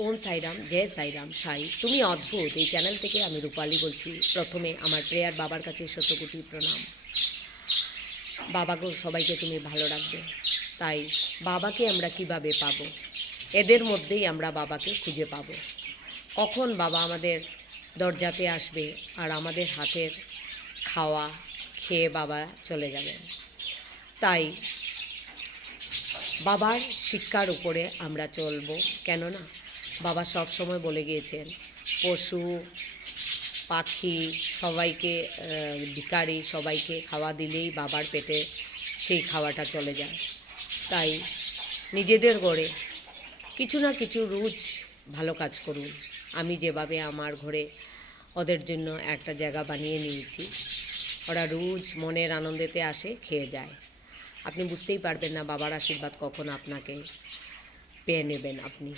ওম সাইরাম, জয় সাইরাম, সাই তুমি অদ্ভুত। এই চ্যানেল থেকে আমি রূপালী বলছি। প্রথমে আমার প্রেয়ার বাবার কাছে শতকোটি প্রণাম। বাবাকে সবাইকে তুমি ভালো রাখবে। তাই বাবাকে আমরা কিভাবে পাবো? এদের মধ্যেই আমরা বাবাকে খুঁজে পাবো। কখন বাবা আমাদের দরজাতে আসবে আর আমাদের হাতের খাওয়া খেয়ে বাবা চলে যাবেন। তাই বাবার শিক্ষার উপরে আমরা চলব। কেননা বাবা সব সময় বলে গিয়েছেন, পশু পাখি সবাইকে, ভিখারি সবাইকে খাওয়া দিলেই বাবার পেটে সেই খাওয়াটা চলে যায়। তাই নিজেদের গড়ে কিছু না কিছু রোজ ভালো কাজ করুন। আমি যেভাবে আমার ঘরে ওদের জন্য একটা জায়গা বানিয়ে নিয়েছি, ওরা রোজ মনের আনন্দেতে আসে, খেয়ে যায়। আপনি বুঝতেই পারবেন না বাবার আশীর্বাদ কখন আপনাকে পেয়ে নেবেন আপনি।